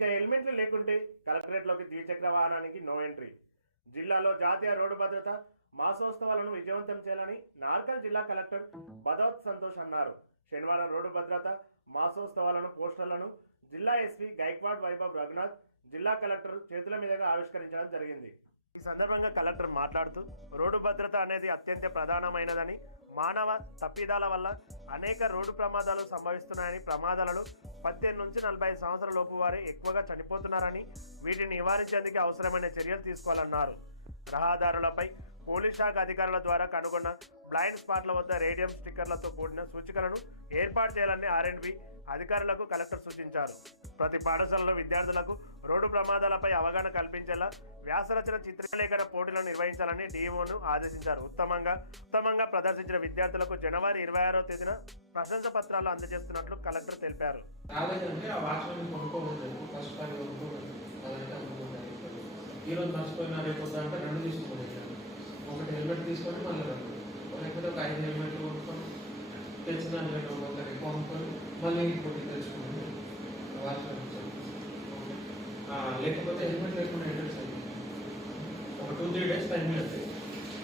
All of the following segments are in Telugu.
ఇంకా హెల్మెట్లు లేకుంటే కలెక్టరేట్లోకి ద్విచక్ర వాహనానికి నో ఎంట్రీ జిల్లాలో జాతీయ రోడ్డు భద్రత మాసోత్సవాలను విజయవంతం చేయాలని నార్కల్ జిల్లా కలెక్టర్ భదవత్ సంతోష్ అన్నారు. శనివారం రోడ్డు భద్రత మాసోత్సవాలను పోస్టర్లను జిల్లా ఎస్పీ గైక్వాడ్ వైభవ్ రఘునాథ్ జిల్లా కలెక్టర్ చేతుల మీదుగా ఆవిష్కరించడం జరిగింది. ఈ సందర్భంగా కలెక్టర్ మాట్లాడుతూ రోడ్డు భద్రత అనేది అత్యంత ప్రధానమైనదని మానవ తప్పిదాల వల్ల అనేక రోడ్డు ప్రమాదాలు సంభవిస్తున్నాయని ప్రమాదాలలో పద్దెనిమిది నుంచి నలభై సంవత్సరాల లోపు వారే ఎక్కువగా చనిపోతున్నారని వీటిని నివారించేందుకు అవసరమైన చర్యలు తీసుకోవాలన్నారు. రహదారులపై పోలీస్ శాఖ అధికారుల ద్వారా కనుగొన్న బ్లైండ్ స్పాట్ల వద్ద రేడియం స్టిక్కర్లతో కూడిన సూచికలను ఏర్పాటు చేయాలని ఆర్ఎండ్బి అధికారులకు కలెక్టర్ సూచించారు. ప్రతి పాఠశాలలో విద్యార్థులకు రోడ్డు ప్రమాదాలపై అవగాహన కల్పించేలా వ్యాసరచన చిత్రలేఖన పోటీలను నిర్వహించాలని డిఓను ఆదేశించారు. ఉత్తమంగా ఉత్తమంగా ప్రదర్శించిన విద్యార్థులకు జనవరి ఇరవై ఆరో తేదీన ప్రశంస పత్రాలు అందజేస్తున్నట్లు కలెక్టర్ తెలిపారు. ఈరోజు మర్చిపోయినా రేపు అంటే రెండు తీసుకోండి ఒకటి హెల్మెట్ తీసుకొని మళ్ళీ రెండు లేకపోతే ఒక ఐదు హెల్మెట్లు కొనుక్కొని తెచ్చిన హెల్మెట్ ఒకసారి కొనుక్కొని మళ్ళీ ఇంకోటి తెచ్చుకోండి ఓకే లేకపోతే హెల్మెట్ లేకుండా ఎంట్రెన్స్ అయింది ఒక టూ త్రీ డేస్ టైం లేదు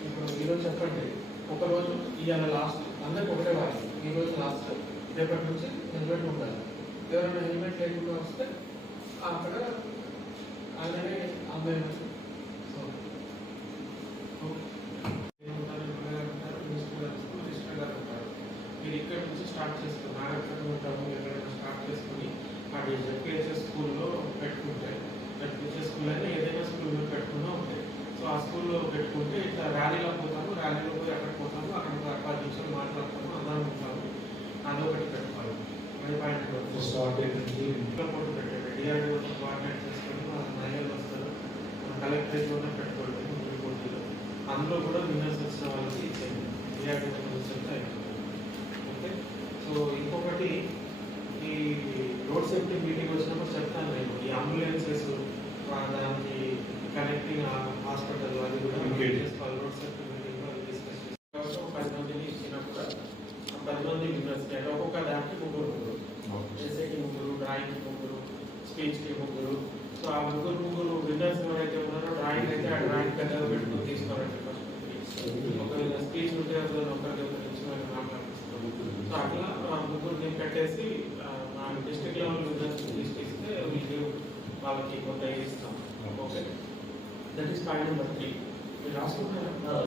ఇప్పుడు ఈరోజు చెప్పండి ఒకరోజు ఇవాళ లాస్ట్ అందరికి ఒకటే వారం ఈ రోజు లాస్ట్ రేపటి నుంచి హెల్మెట్ ఉండాలి. ఎవరైనా హెల్మెట్ లేకుండా వస్తే అక్కడ అలానే అమ్మాయి మీరు ఇక్కడ నుంచి స్టార్ట్ చేస్తారు? నాగరికత ఉంటాము ఎక్కడైనా స్టార్ట్ చేసుకుని అది జెడ్పిహెచ్ఎస్ స్కూల్లో పెట్టుకుంటే జెడ్పిహెచ్ఎస్ స్కూల్ అయితే ఏదైనా స్కూల్లో పెట్టుకున్నా ఉంటాయి సో ఆ స్కూల్లో పెట్టుకుంటే ఇట్లా ర్యాలీలో పోతాము ర్యాలీలో పోయి అక్కడ పోతాము అక్కడ పది నిమిషాలు మాట్లాడతాము అందరం ఉంటాము. అదొకటి పెట్టుకోవాలి. అది పాయింట్ ఇంట్లో పోటీ పెట్టండి. డిఆర్డీఓతో కోఆర్డినేట్ చేసుకొని మన మహిళలు వస్తారు. ముందు పోటీలో. అందులో కూడా విన్నర్స్ వచ్చిన వాళ్ళకి రోడ్ సేఫ్టీ మీటింగ్ వచ్చినప్పుడు చెప్తాను నేను. ఈ అంబులెన్సెస్ దానికి కనెక్టింగ్ హాస్పిటల్ అది కూడా రోడ్ సేఫ్టీ మీటింగ్ డిస్కస్ ఒక పది మందిని ఇచ్చినప్పుడు పది మంది విన్నర్స్ అంటే ఒక్కొక్క దానికి ముగ్గురు ముగ్గురు. ఎస్ఐకి ముగ్గురు డ్రాయింగ్ ముగ్గురు స్పీచ్కి ముగ్గురు. సో ఆ ముగ్గురు ముగ్గురు విన్నర్స్ ఎవరైతే ఉన్నారో డ్రాయింగ్ అయితే ఆ డ్రాయింగ్ పెద్దగా పెట్టుకుని తీసుకోవాలండి ఫస్ట్ ఒకవేళ స్పీచ్ ఉంటే ఒకరికి ఒకరి నుంచి మాట్లాడిస్తాం సో అట్లా ఆ ముగ్గురిని పెట్టేసి ఆ, మా డిస్ట్రిక్ట్ లెవెల్ విన్నర్స్ లిస్ట్ ఇస్తే వీళ్ళు వాళ్ళకి కొంత ఇస్తాం okay that is point number three మీరు రాసుకుంటారా